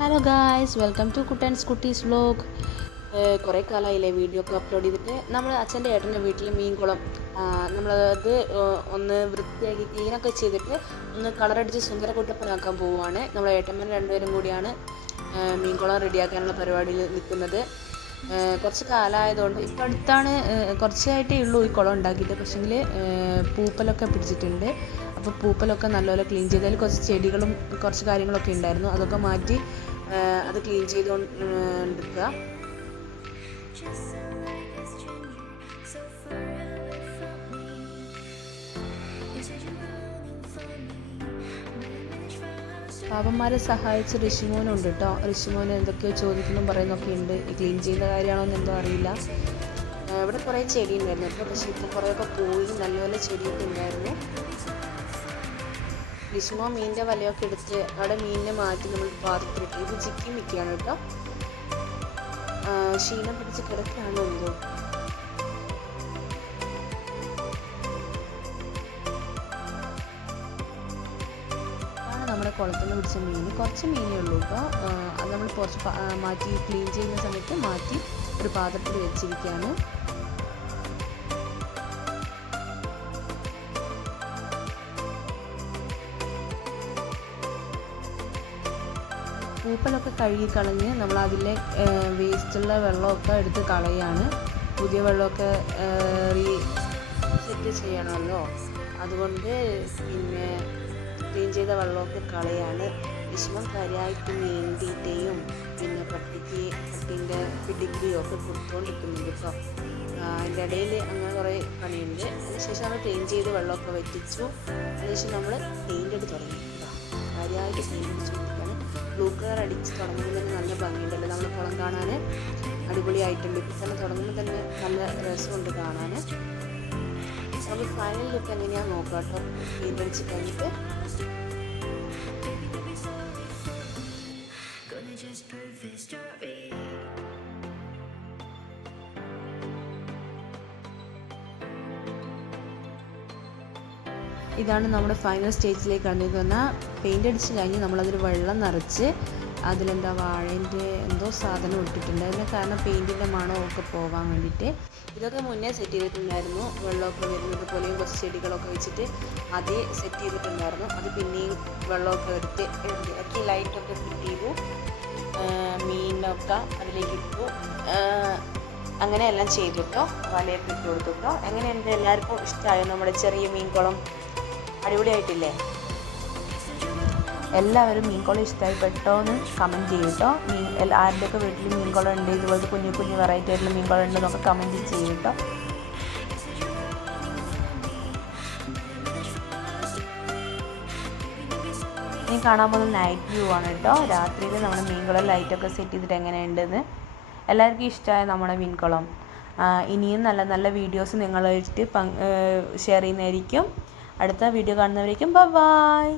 Hello guys, welcome to Kuttans Kutties vlog. കുറേ കാലമായില്ലേ video ഒക്കെ അപ്ലോഡ് ചെയ്തിട്ട്. നമ്മൾ അച്ഛൻ്റെ ഏട്ടൻ്റെ വീട്ടിൽ മീൻകുളം നമ്മളത് ഒന്ന് വൃത്തിയാക്കി ക്ലീനൊക്കെ ചെയ്തിട്ട് ഒന്ന് കളറടിച്ച് സുന്ദരക്കുട്ടപ്പനാക്കാൻ പോവുകയാണ്. നമ്മൾ ഏട്ടന്മാർ രണ്ടുപേരും കൂടിയാണ് മീൻകുളം റെഡിയാക്കാനുള്ള പരിപാടിയിൽ നിൽക്കുന്നത്. കുറച്ച് കാലമായതുകൊണ്ട് ഇപ്പം അടുത്താണ്, കുറച്ചായിട്ടേ ഉള്ളൂ ഈ കുളം ഉണ്ടാക്കിയിട്ട്. പക്ഷേങ്കിൽ പൂപ്പലൊക്കെ പിടിച്ചിട്ടുണ്ട്. അപ്പോൾ പൂപ്പലൊക്കെ നല്ലപോലെ ക്ലീൻ ചെയ്താൽ കുറച്ച് ചെടികളും കുറച്ച് കാര്യങ്ങളൊക്കെ ഉണ്ടായിരുന്നു, അതൊക്കെ മാറ്റി അത് ക്ലീൻ ചെയ്തുകൊണ്ടിരിക്കുക. പാപ്പന്മാരെ സഹായിച്ച് ഋഷിമോനുണ്ട് കേട്ടോ. ഋഷിമോൻ എന്തൊക്കെയോ ചോദിക്കുന്നു പറയുന്നൊക്കെ ഉണ്ട്. ക്ലീൻ ചെയ്യുന്ന കാര്യമാണോ എന്നെന്തോ അറിയില്ല. ഇവിടെ കുറേ ചെടി ഉണ്ടായിരുന്നു കേട്ടോ, പക്ഷേ ഇപ്പോൾ കുറേയൊക്കെ പോയി. നല്ലപോലെ ചെടിയൊക്കെ ഉണ്ടായിരുന്നു. ഋഷിമോ മീനിൻ്റെ വലയൊക്കെ എടുത്ത് അവിടെ മീനിനെ മാറ്റി നമ്മൾ പാത്രത്തിലിട്ട് ഇത് ചിക്കി മിക്കുകയാണ് കേട്ടോ. ക്ഷീണം പിടിച്ച് കിടക്കുകയാണോ എന്തോ. നമ്മുടെ കുളത്തിൽ നിന്ന് പിടിച്ച മീൻ കുറച്ച് മീനേ ഉള്ളൂ കേട്ടോ. അത് നമ്മൾ കുറച്ച് മാറ്റി ക്ലീൻ ചെയ്യുന്ന സമയത്ത് മാറ്റി ഒരു പാത്രത്തിൽ വെച്ചിരിക്കുകയാണ്. പൂപ്പലൊക്കെ കഴുകിക്കളഞ്ഞ് നമ്മൾ അതിലെ വേസ്റ്റുള്ള വെള്ളമൊക്കെ എടുത്ത് കളയാണ്. പുതിയ വെള്ളമൊക്കെ സെറ്റ് ചെയ്യണമല്ലോ, അതുകൊണ്ട് പിന്നെ ക്ലീൻ ചെയ്ത വെള്ളമൊക്കെ കളയാണ്. വിഷമം കാര്യമായിട്ട് മീൻ തീറ്റയും പിന്നെ പട്ടീൻ്റെ പിടിഗ്രിയും ഒക്കെ കൊടുത്തുകൊണ്ടിരിക്കുന്നുണ്ട് കേട്ടോ. അതിൻ്റെ ഇടയിൽ അങ്ങനെ കുറേ പണിയുണ്ട്. അതിനുശേഷം നമ്മൾ ക്ലീൻ ചെയ്ത് വെള്ളമൊക്കെ വറ്റിച്ചു. അതിനുശേഷം നമ്മൾ പെയിൻ്റ് അടി തുടങ്ങി കേട്ടോ. കാര്യമായിട്ട് പെയിൻ്റ് അടിച്ച് കൊടുക്കുകയാണ്. ബ്ലൂ കളർ അടിച്ച് തുടങ്ങുമ്പോൾ തന്നെ നല്ല ഭംഗിയുണ്ടല്ലോ, നമ്മൾ കുളം കാണാൻ അടിപൊളിയായിട്ടുണ്ട്. ഇപ്പം തന്നെ തുടങ്ങുമ്പോൾ തന്നെ നല്ല രസമുണ്ട് കാണാൻ. നമുക്ക് ഫൈനൽ ലുക്ക് എങ്ങനെയാണെന്ന് നോക്കാം കേട്ടോ. പെയിൻ്റ് അടിച്ച് കഴിഞ്ഞിട്ട് ഇതാണ് നമ്മുടെ ഫൈനൽ സ്റ്റേജിലേക്ക് കണ്ടിരിക്കുന്ന. പെയിൻ്റ് അടിച്ച് കഴിഞ്ഞ് നമ്മളതിൽ വെള്ളം നിറച്ച് അതിലെന്താ വാഴേൻ്റെ എന്തോ സാധനം ഇട്ടിട്ടുണ്ട്. അതിന് കാരണം പെയിൻറ്റിൻ്റെ മണമൊക്കെ പോകാൻ വേണ്ടിയിട്ട്. ഇതൊക്കെ മുന്നേ സെറ്റ് ചെയ്തിട്ടുണ്ടായിരുന്നു. വെള്ളമൊക്കെ വരുന്നത് പോലെയും കുറച്ച് ചെടികളൊക്കെ വെച്ചിട്ട് അതേ സെറ്റ് ചെയ്തിട്ടുണ്ടായിരുന്നു. അത് പിന്നെയും വെള്ളമൊക്കെ എടുത്ത് ഇറക്കി ലൈറ്റൊക്കെ ഫിറ്റ് ചെയ്തു. മീനൊക്കെ അതിലേക്ക് ഇട്ടു. അങ്ങനെ എല്ലാം ചെയ്തിട്ടോ വലയൊക്കെ ഇട്ട് കൊടുത്തിട്ടോ. എങ്ങനെയുണ്ട്? എല്ലാവർക്കും ഇഷ്ടമായോ നമ്മുടെ ചെറിയ മീൻകുളം? അടിപൊളിയായിട്ടില്ലേ? എല്ലാവരും മീൻകുളം ഇഷ്ടമായിപ്പെട്ടോ എന്ന് കമൻറ്റ് ചെയ്യൂട്ടോ. ആരുടെയൊക്കെ വീട്ടിൽ മീൻകുളം ഉണ്ട്, ഇതുപോലത്തെ കുഞ്ഞു കുഞ്ഞു വെറൈറ്റി ആയിട്ടുള്ള മീൻകുളം ഉണ്ടെന്നൊക്കെ കമൻറ്റ് ചെയ്യൂട്ടോ. ഇനി കാണാൻ പോകുന്നത് നൈറ്റ് വ്യൂ ആണ് കേട്ടോ. രാത്രിയിൽ നമ്മുടെ മീൻകുളം ലൈറ്റൊക്കെ സെറ്റ് ചെയ്തിട്ട് എങ്ങനെയുണ്ടെന്ന്. എല്ലാവർക്കും ഇഷ്ടമായ നമ്മുടെ മീൻകുളം. ഇനിയും നല്ല നല്ല വീഡിയോസ് നിങ്ങളായിട്ട് ഷെയർ ചെയ്യുന്നതായിരിക്കും. അടുത്ത വീഡിയോ കാണുന്നവരേക്കും ബൈ.